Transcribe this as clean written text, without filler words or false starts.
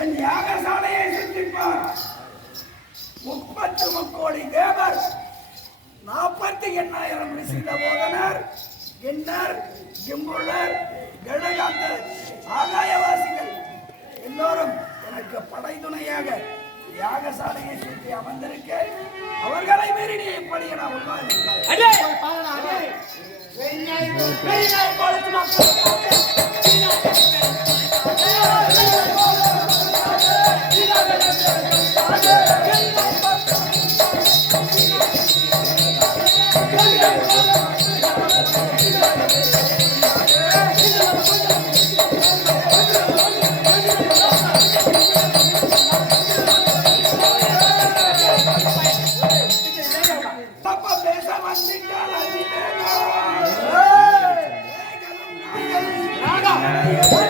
என் யாகசாலையை சிந்திப்பார். 30 கோடி தேவர், 48,000 ரிஷித போதனர், கிண்ணர், கிம்புள்ளர், கணகாந்தர், ஆகாயவாசிகள் எல்லோரும் எனக்கு படை துணையாக யாகசாலையை சுற்றி அமர்ந்திருக்க அவர்களை மீறி நீ எப்படி நான் Raga!